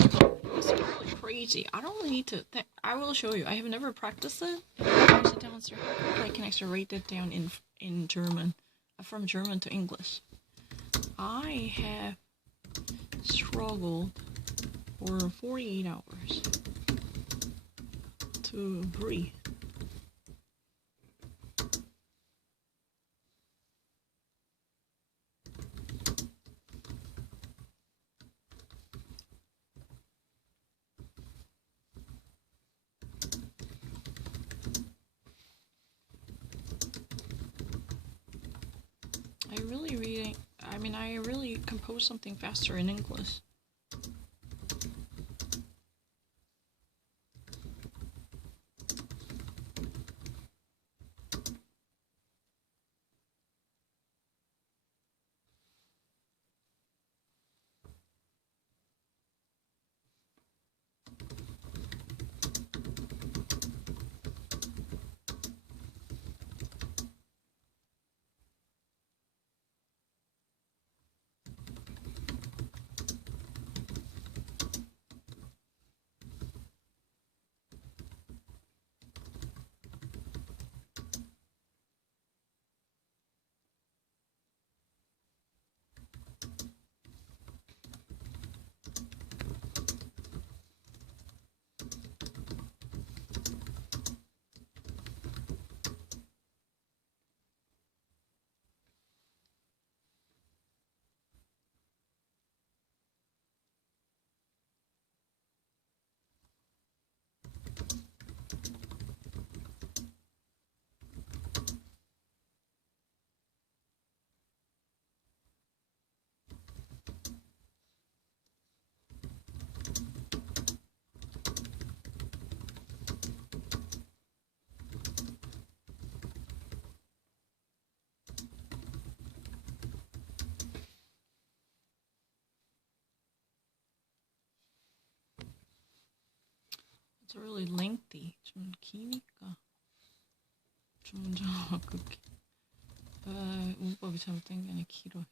It's really crazy. I don't need to. I will show you. I have never practiced it. I sit down I can actually write it down in German, from German to English. I have struggled for 48 hours to breathe. I really compose something faster in English. It's really lengthy. 좀 기니까 문법이 잘못된 게 아니라 길어요.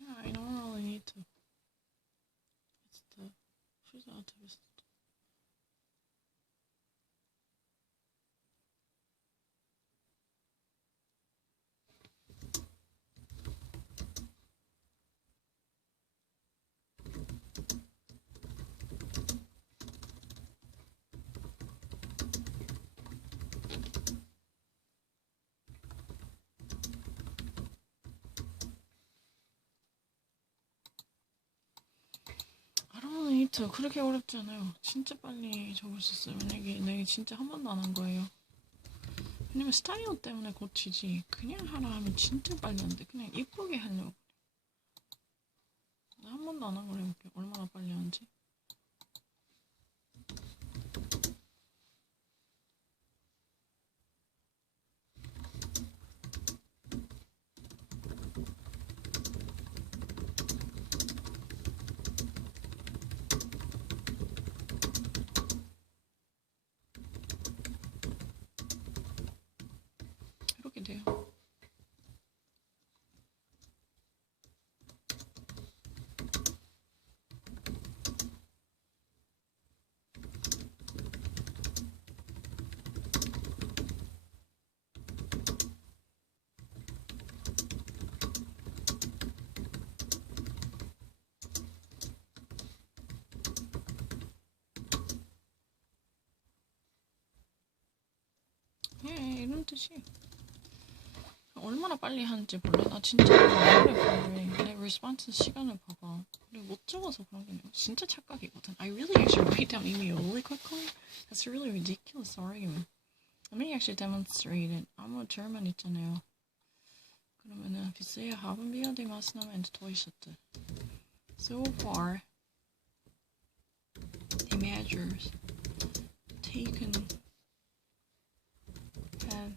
Yeah, I don't really need to. It's the physiotherapist. 히트 그렇게 어렵지 않아요. 진짜 빨리 적을 수 있어요. 만약에 내가 진짜 한 번도 안 한 거예요. 왜냐면 스타일러 때문에 고치지 그냥 하라 하면 진짜 빨리 안 돼. 그냥 이쁘게 하려고. 나 한 번도 안 한 걸 해볼게. 얼마나 빨리 하는지. 이렇게 돼요. 예, 이런 뜻이. 얼마나 빨리 하는지 몰라. 나 진짜 오래 걸려. 내 리스폰스 시간을 봐봐. 그리고 못 적어서 그런 게 아니라 진짜 착각이거든. I really actually write down email really quickly. That's a really ridiculous argument. Let me actually demonstrate it. 아무 German 있잖아요. 그러면은 bisher haben wir die Maßnahmen enttäuscht. So far, the measures taken have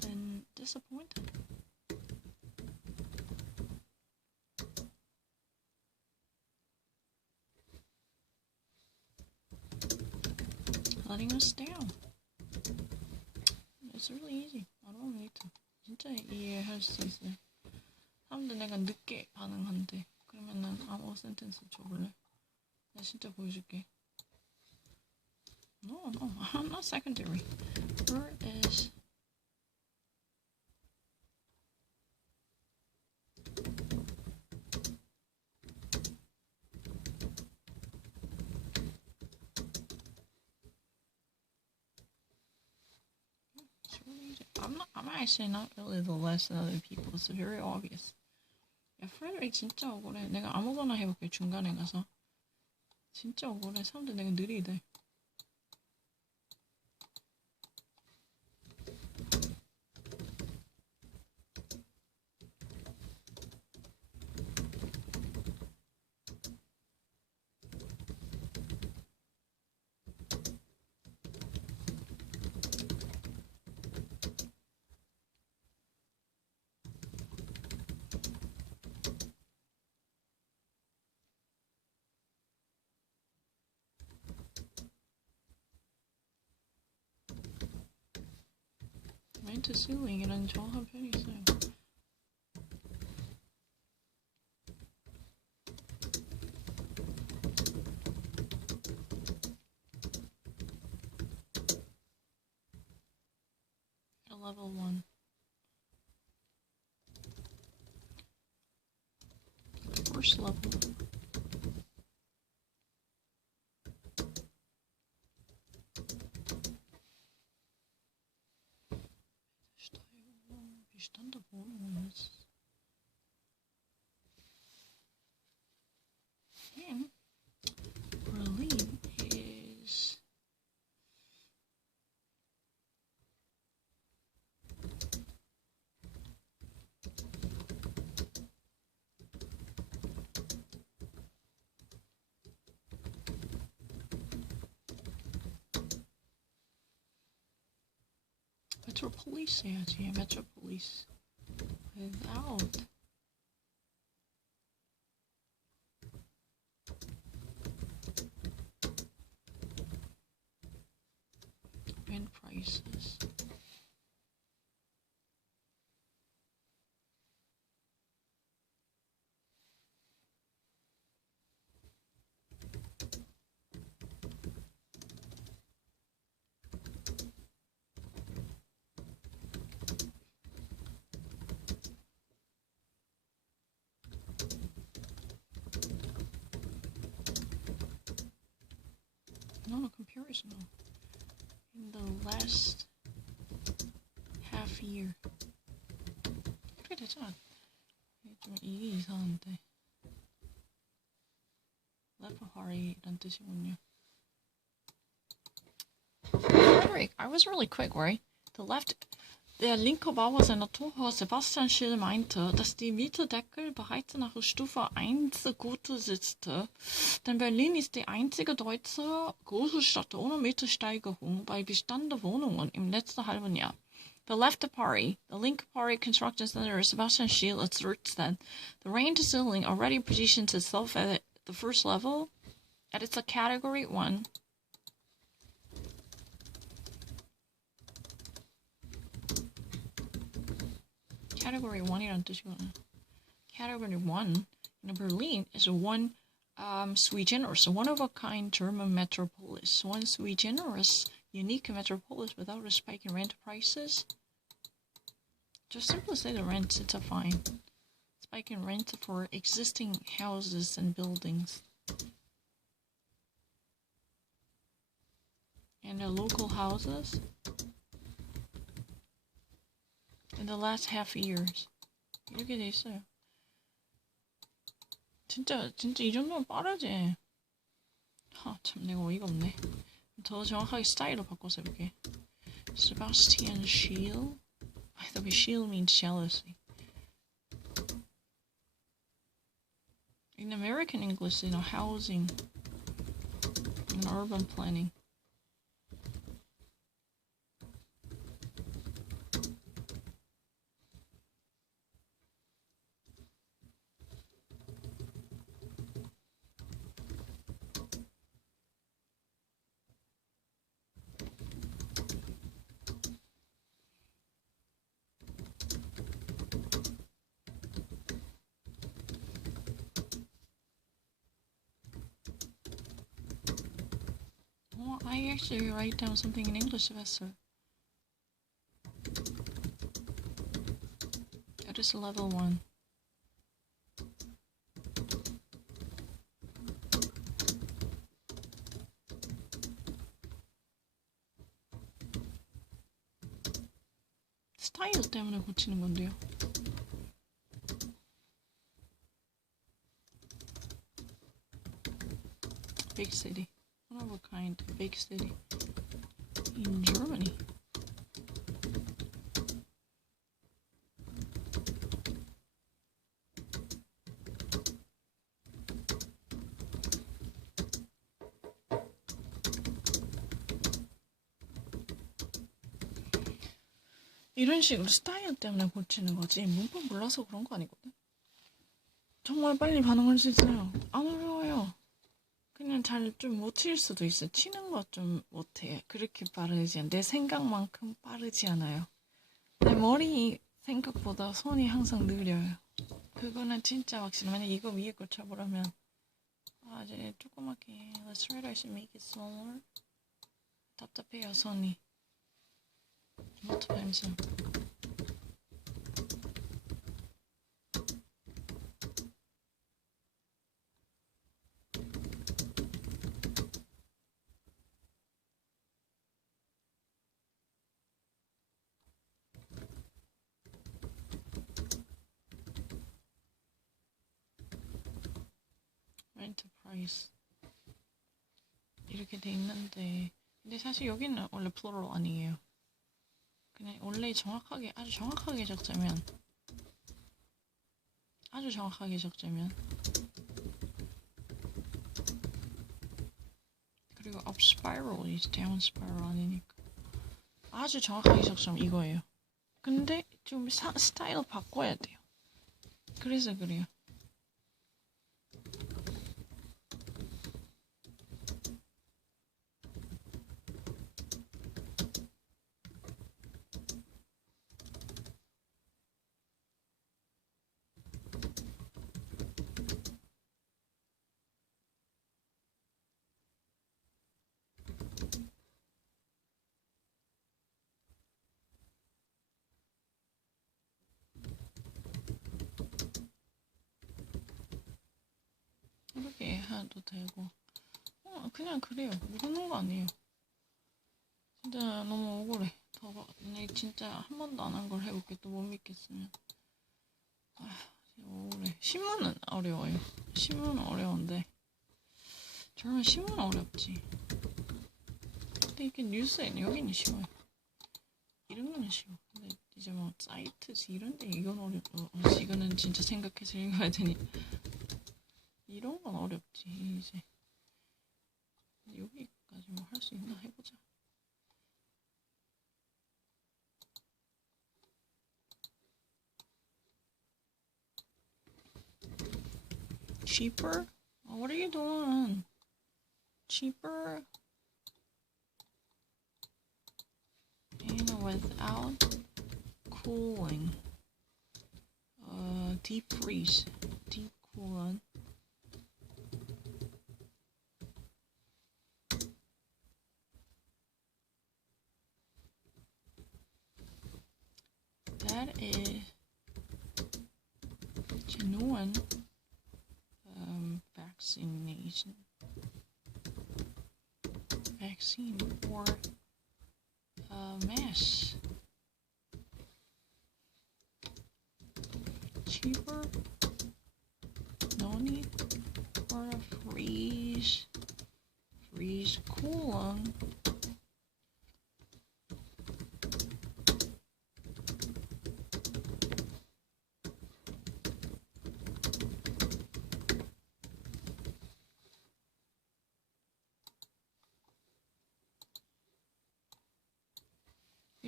been disappointed. Letting us down. It's really easy. I don't need to. 진짜 이해할 수 있어요. 사람들 내가 늦게 반응한대. 그러면은 아무 센텐스 줘볼래? 내가 진짜 보여줄게. No, I'm not secondary. Where is... I'm actually not really the less than other people. It's very obvious. 야, 프레드릭 진짜 억울해. 내가 아무거나 해볼게, 중간에 가서. 진짜 억울해. 사람들 내가 느리대. 멘트 실링이라는 정확한 편이 있어요. Level 1. First level. 비슷한데 모르는 And Berlin is Metropolis 해야지. Metropolis without rent prices. Not a comparison though. In the last half year. 그렇게 되잖아. 좀 이게 이상한데. Lephari-란 뜻이군요. Frederick, I was really quick, right? Der linke Bauer-Senator Sebastian Schill meinte, dass die Mietendeckel bereits nach Stufe 1 gut sitzte, denn Berlin ist die einzige deutsche große Stadt ohne Mietsteigerung bei bestehenden Wohnungen im letzten halben Jahr. The left party, the Link Party Construction Senator Sebastian Schill asserts that the rent ceiling already positions itself at the first level, and it's a Category 1. Category 1이란 뜻이구나. Category 1 in Berlin is one sui generis, one-of-a-kind German metropolis. One sui generis, unique metropolis without a spike in rent prices. Just simply say the rents, it's a fine. Spike in rent for existing houses and buildings. And the local houses. In the last half years. 이렇게 돼 있어요. 진짜 이 정도면 빠르지. 참 내가 어이가 없네. 더 정확하게 스타일로 바꿔서 해볼게. Sebastian Schill. By the way, Schill means jealousy. in American English, housing and urban planning. Well, I actually write down something in English vessel. That is level 1. 스타일 때문에 고치는 건데요. Big city. One of a kind. Big city. In Germany. 이런 식으로 스타일 때문에 고치는 거지 문법 몰라서 그런 거 아니거든. 정말 빨리 반응할 수 있어요. 안 어려워요. 그냥 잘 좀 못 칠 수도 있어요. 치는 거 좀 못해. 그렇게 빠르지 않아. 내 생각만큼 빠르지 않아요. 내 머리 생각보다 손이 항상 느려요. 그거는 진짜 확실해. 만약 이거 위에 걸 쳐보라면 이제 조그맣게 Let's try to make it smaller. 답답해요 손이. Multiple times. Enterprise 이렇게 돼 있는데 근데 사실 여기는 원래 plural 아니에요. 그냥 원래 정확하게 아주 정확하게 적자면 그리고 up spiral is down spiral 아니니까 아주 정확하게 적자면 이거예요. 근데 좀 스타일 바꿔야 돼요. 그래서 그래요. 이렇게 해도 되고 그냥 그래요. 모르는 거 아니에요. 진짜 너무 억울해. 내 진짜 한 번도 안 한 걸 해볼게. 또 못 믿겠으면 진짜 억울해. 신문은 어려워요. 신문은 어려운데 저는 신문은 어렵지. 근데 이게 뉴스에는 여기는 쉬워요. 이런 거는 쉬워. 근데 이제 뭐 사이트 이런데 이건 이거는 진짜 생각해서 읽어야 되니 이런 건 어렵지. 이제 여기까지 뭐 할 수 있나 해보자. Cheaper? What are you doing? Cheaper and without cooling. Deep freeze. Deep coolant. That is genuine vaccine or mass. Cheaper. No need for a freeze coolant.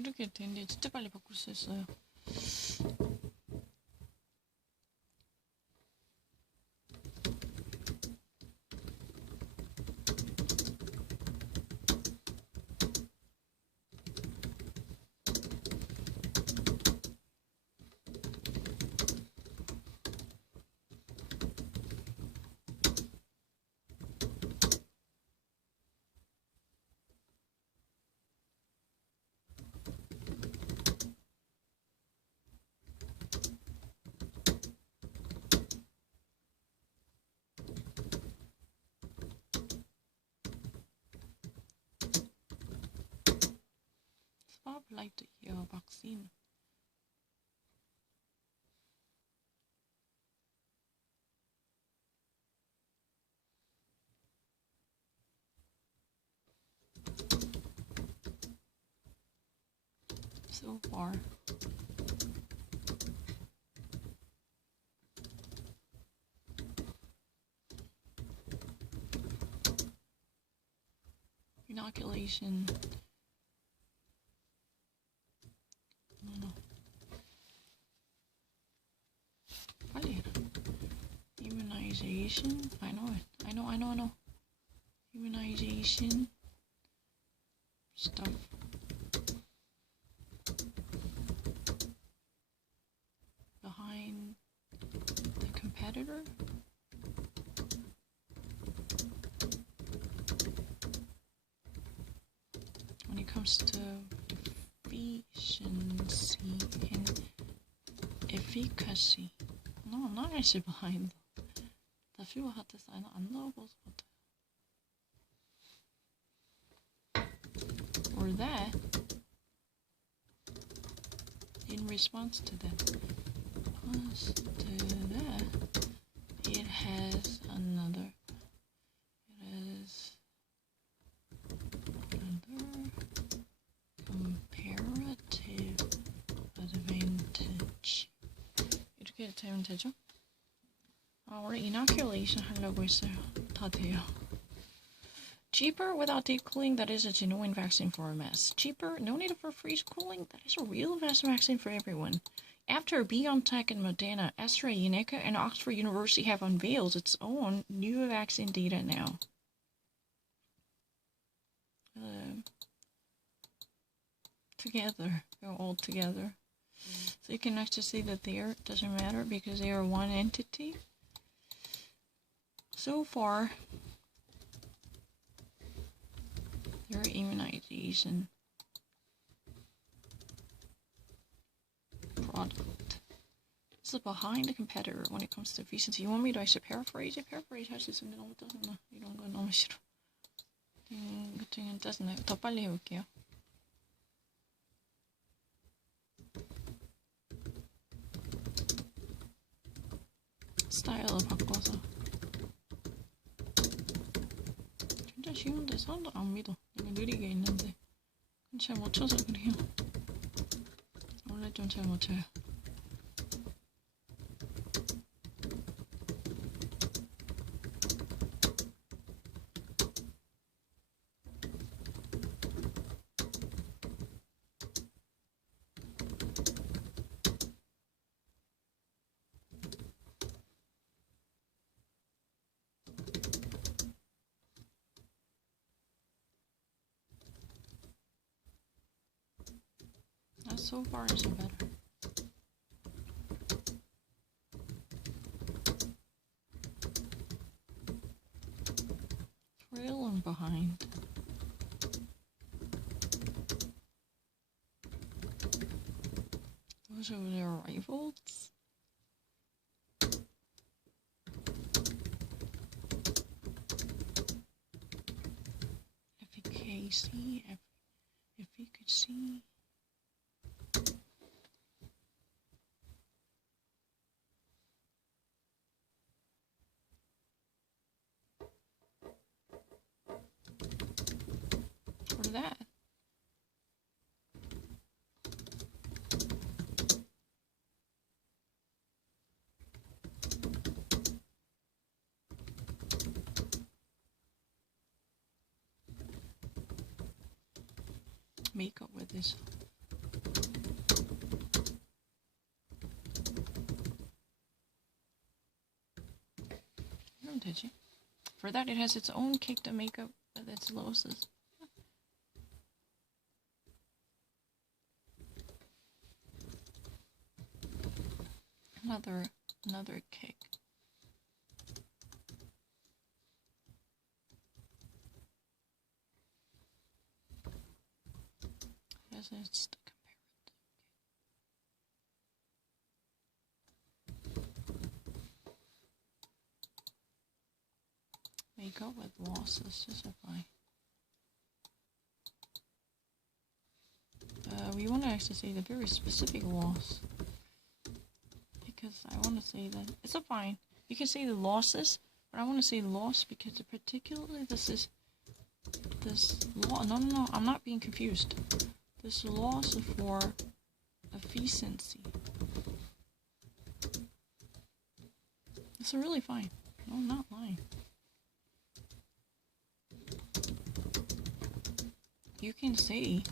이렇게 되는데 진짜 빨리 바꿀 수 있어요. Spotlight ear vaccine. So far. Inoculation. No. 빨리 해라. Immunization. I know it. I know. Immunization stuff. Behind the competitor. When it comes to efficiency and efficacy. No, I'm not actually behind. Dafür hat es eine andere Worte. Or that. In response to that. Plus to that. It has another. It has another comparative advantage. 이렇게 되면 되죠? 원래 inoculation 하려고 했어요. 다 돼요. Cheaper without deep cooling, that is a genuine vaccine for MS. Cheaper, no need for freeze cooling, that is a real vaccine for everyone. After BioNTech and Moderna, AstraZeneca and Oxford University have unveiled its own new vaccine data now. Together, they're all together. So you can actually see that there doesn't matter because they are one entity. So far, their immunization product. This is behind the competitor when it comes to efficiency. You want me to actually paraphrase it? Paraphrase 할 수 있는데 너무 짜증나. 이런 거 너무 싫어. 같은 짜증나요. 더 빨리 해볼게요. 스타일을 바꿔서. 진짜 쉬운데 사람들 안 믿어. 내가 느리게 있는데 잘 못 쳐서 그래요. 원래 좀 잘 못 쳐요. So far, so better. Trailing behind. Those are their rivals. Efficacy, efficacy. That. Makeup with this For that, it has its own cake to make up with its losses. Another cake. Yes, it's the comparative. Make up with losses, just fine. We want to actually say the very specific loss. Because I want to say that it's a fine. You can say the losses, but I want to say loss because particularly this law. No, I'm not being confused. This loss for efficiency. It's a really fine. No, I'm not lying. You can say.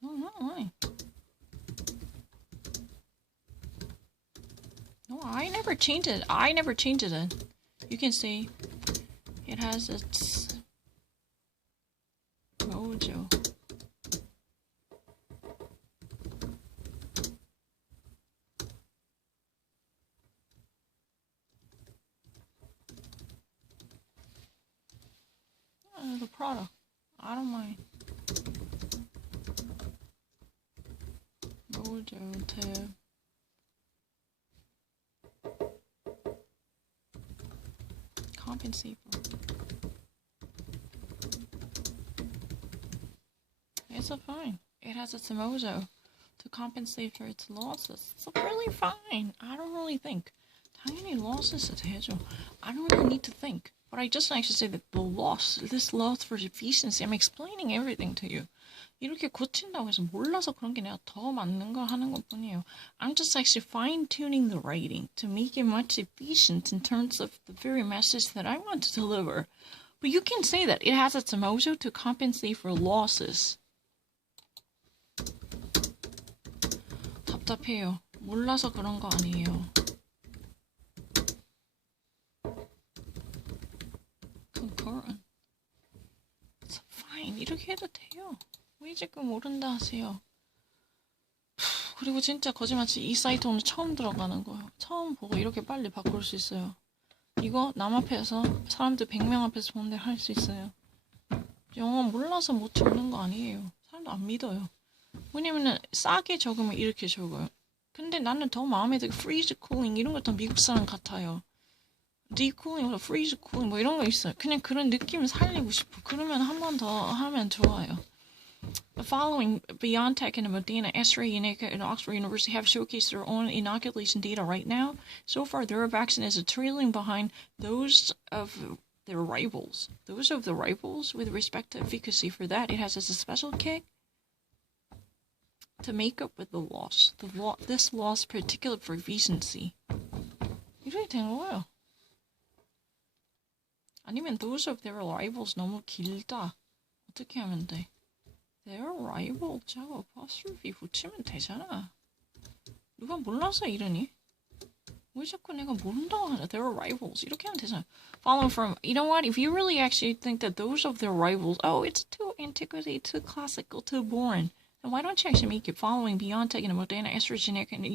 No, I'm not lying. No, I never changed it. You can see it has its mojo. The product. I don't mind. Mojo to compensate for. It's a fine. It has its mojo to compensate for its losses. It's really fine. I don't really think. 당연히 losses 되죠. I don't really need to think. But I just actually say that this loss for efficiency, I'm explaining everything to you. 이렇게 고친다고 해서 몰라서 그런 게 내가 더 맞는 걸 하는 것 뿐이에요. I'm just actually fine-tuning the writing to make it much efficient in terms of the very message that I want to deliver. But you can say that it has its mojo to compensate for losses. 답답해요. 몰라서 그런 거 아니에요. concurrent. It's fine. 이렇게 해도 돼요. 왜 지금 모른다 하세요. 그리고 진짜 거짓말치 이 사이트 오늘 처음 들어가는 거예요. 처음 보고 이렇게 빨리 바꿀 수 있어요. 이거 남 앞에서 사람들 100명 앞에서 보는데 할 수 있어요. 영어 몰라서 못 적는 거 아니에요. 사람도 안 믿어요. 왜냐면은 싸게 적으면 이렇게 적어요. 근데 나는 더 마음에 들게 freeze cooling 이런 거 더 미국 사람 같아요. decooling, freeze cooling 뭐 이런 거 있어요. 그냥 그런 느낌을 살리고 싶어. 그러면 한 번 더 하면 좋아요. The following BioNTech and Moderna, AstraZeneca, and Oxford University have showcased their own inoculation data right now. So far, their vaccine is trailing behind those of their rivals. Those of the rivals with respect to efficacy. For that, it has a special kick to make up with the loss. This loss, particular for efficiency. 이렇게 된 거예요. 아니면 those of their rivals 너무 길다. 어떻게 하면 돼? Their rival 자고 apostrophe 붙이면 되잖아. 누가 몰라서 이러니? 왜 자꾸 내가 모른다고 하냐? Their rivals 이렇게 하면 되잖아. Following from, you know what? If you really actually think that those of their rivals, oh, it's too antiquity, too classical, too boring, then why don't you actually make it following BioNTech and Moderna, AstraZeneca, and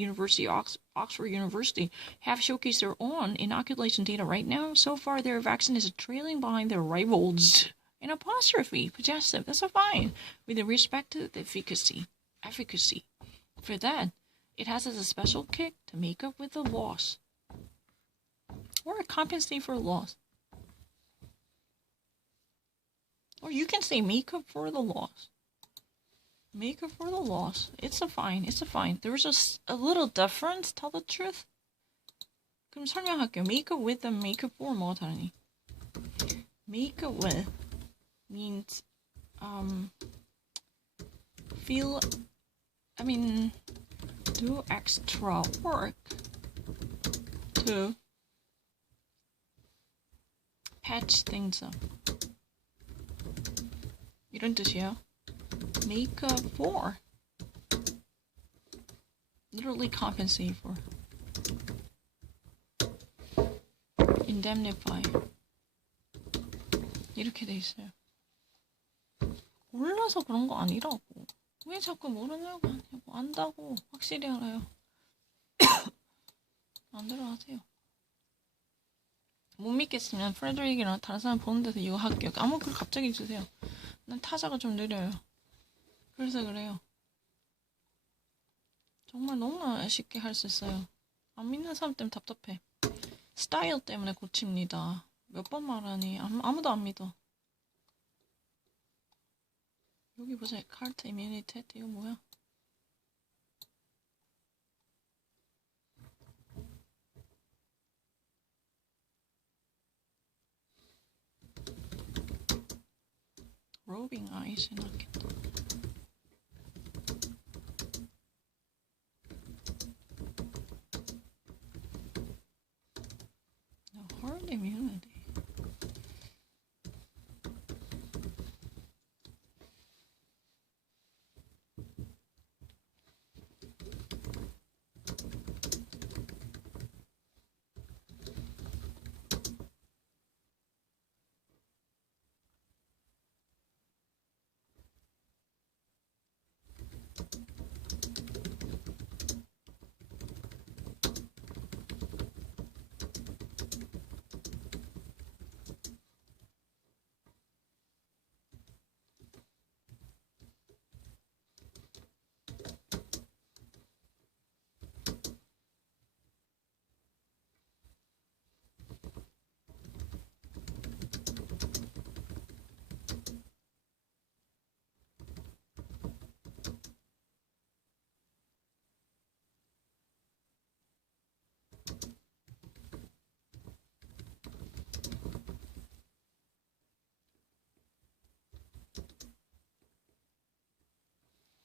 Oxford University have showcased their own inoculation data right now? So far, their vaccine is trailing behind their rivals. An apostrophe, possessive, that's a fine. With respect to the efficacy. For that, it has as a special kick to make up with the loss. Or compensate for loss. Or you can say make up for the loss. Make up for the loss. It's a fine. There's just a little difference, tell the truth. 그럼 설명할게요. Make up with and make up for 뭐가 다르니? Make up with means do extra work to patch things up. 이런 뜻이에요. Make up for. Literally compensate for. Indemnify. 이렇게 돼 있어요. 몰라서 그런 거 아니라고. 왜 자꾸 모르냐고 하냐고. 안다고. 확실히 알아요. 안 들어가세요. 못 믿겠으면 프레드릭이랑 다른 사람 보는 데서 이거 할게요. 아무 글 갑자기 주세요. 난 타자가 좀 느려요. 그래서 그래요. 정말 너무나 쉽게 할 수 있어요. 안 믿는 사람 때문에 답답해. 스타일 때문에 고칩니다. 몇 번 말하니 아무도 안 믿어. 여기 보자. 카르트 이뮤니티 이거 뭐야? 로빙 아이스 해놨겠다. hard immunity.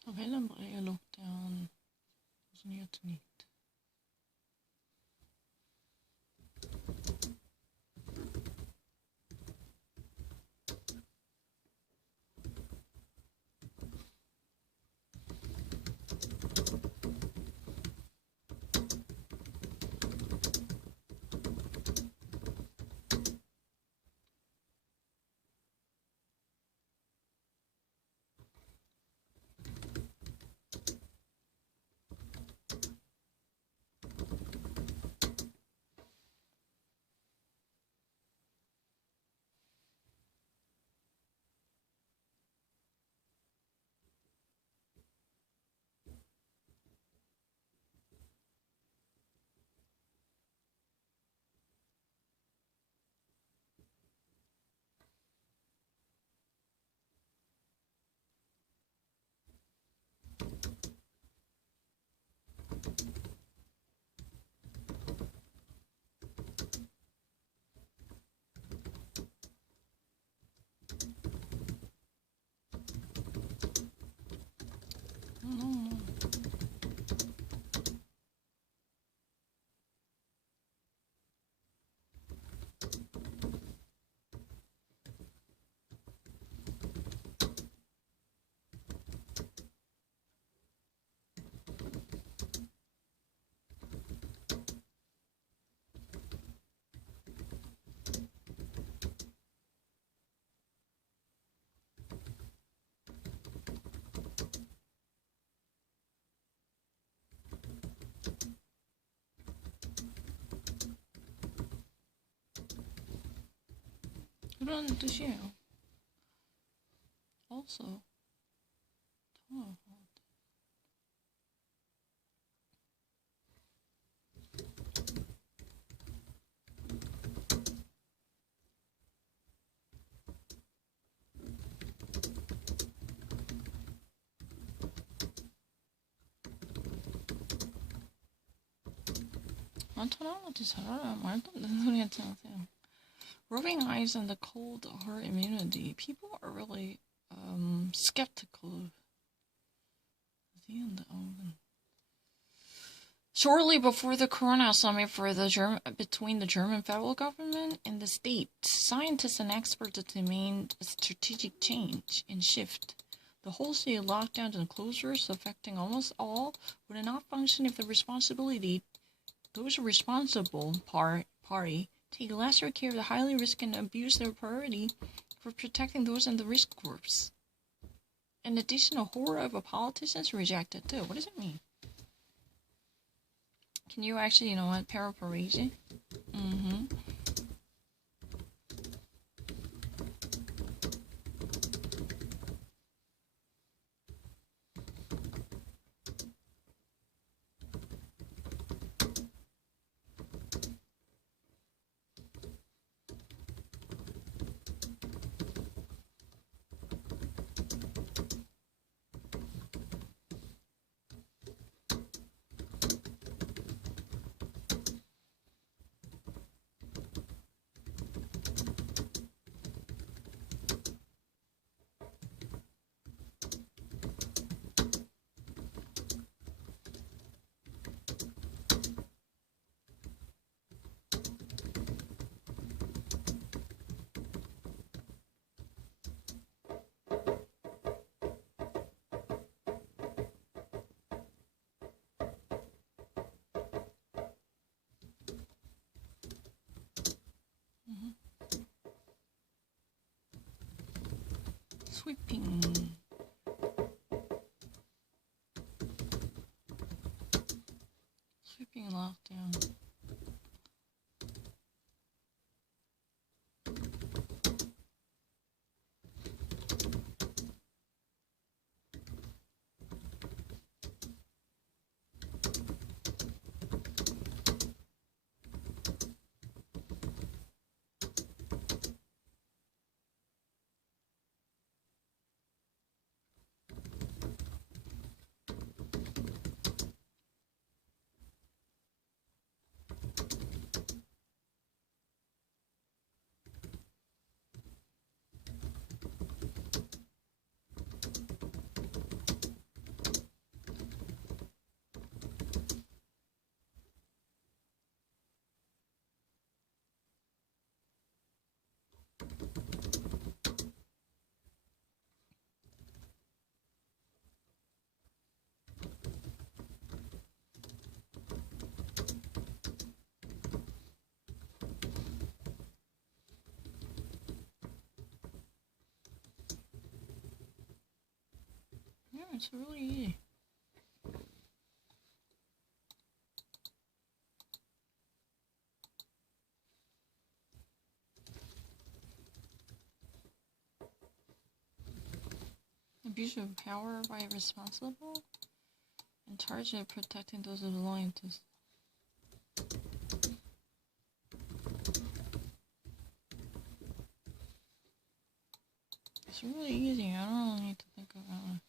Available lockdown wasn't yet to need. No. 그런 뜻이에요. Also, 토너먼트 잘 알아요. 말도 안 되는 소리 하지 마세요. Rubbing eyes and the cold herd immunity. People are really skeptical of the end. Shortly before the Corona summit between the German federal government and the state, scientists and experts determined a strategic change and shift. The wholesale lockdowns and closures affecting almost all would not function if those responsible party take lesser care of the highly risk and abuse their priority for protecting those in the risk groups. In addition, a horror of politicians rejected too. What does it mean? Can you actually, you know what, paraphrase it? Mm-hmm. Sweeping. Sweeping lockdown. Yeah, it's really easy. Abuse of power by responsible in charge of protecting those who belong to. It's really easy. I don't really need to think about it.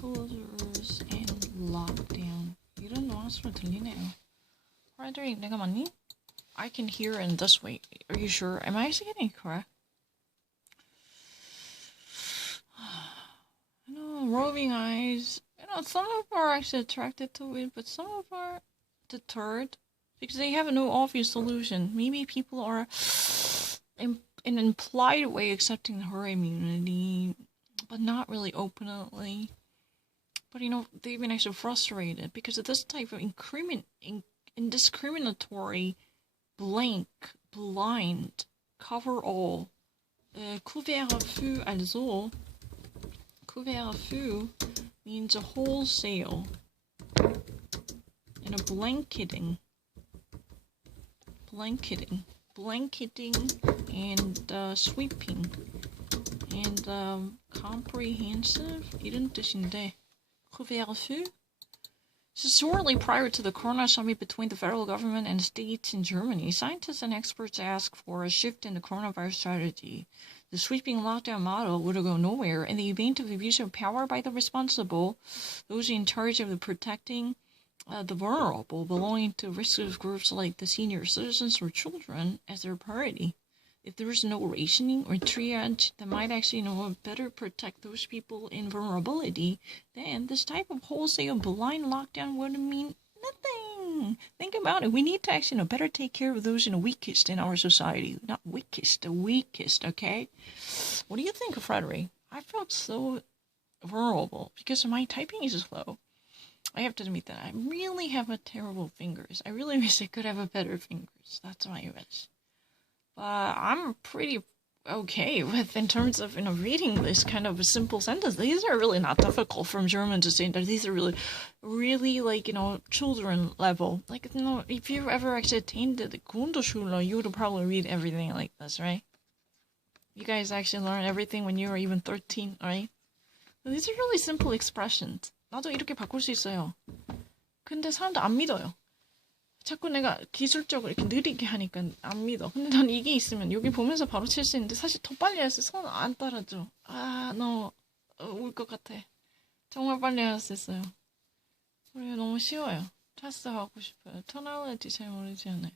Closures and lockdown. 이런 뉘앙스로 들리네요. Frederick, 내가 맞니? I can hear in this way. Are you sure? Am I getting it correct? You know, roving eyes. You know, some of them are actually attracted to it, but some of them are deterred because they have no obvious solution. Maybe people are in an implied way accepting her immunity, but not really openly. But you know, they've been actually frustrated because of this type of indiscriminatory, blank, blind, cover all, couvre-feu also. Couvre-feu means a wholesale and a blanketing and sweeping and comprehensive 이런 뜻인데 couvre-feu Shortly prior to the Corona summit between the federal government and states in Germany, scientists and experts asked for a shift in the coronavirus strategy. The sweeping lockdown model would go nowhere in the event of abuse of power by the responsible, those in charge of protecting the vulnerable belonging to risk groups like the senior citizens or children as their priority. If there is no rationing or triage that might actually better protect those people in vulnerability, then this type of wholesale blind lockdown would mean nothing. Think about it. We need to actually better take care of those weakest in our society. Not weakest, the weakest, okay? What do you think, Frederick? I felt so vulnerable because my typing is slow. I have to admit that I really have terrible fingers. I really wish I could have a better fingers. That's my wish. But I'm pretty okay with in terms of reading this kind of a simple sentence. These are really not difficult from German to say that these are really like children level. Like if you ever actually attained the Grundschule, you would probably read everything like this, right? You guys actually learn everything when you were even 13, right? These are really simple expressions. 나도 이렇게 바꿀 수 있어요. 근데 사람들 안 믿어요. 자꾸 내가 기술적으로 이렇게 느리게 하니까 안 믿어. 근데 난 이게 있으면 여기 보면서 바로 칠 수 있는데 사실 더 빨리 할수 손 안 따라줘. 너 울 것 같아. 정말 빨리 할 수 있어요. 우리가 너무 쉬워요. 테스트 하고 싶어요. 터널리티 잘 모르지 않아요.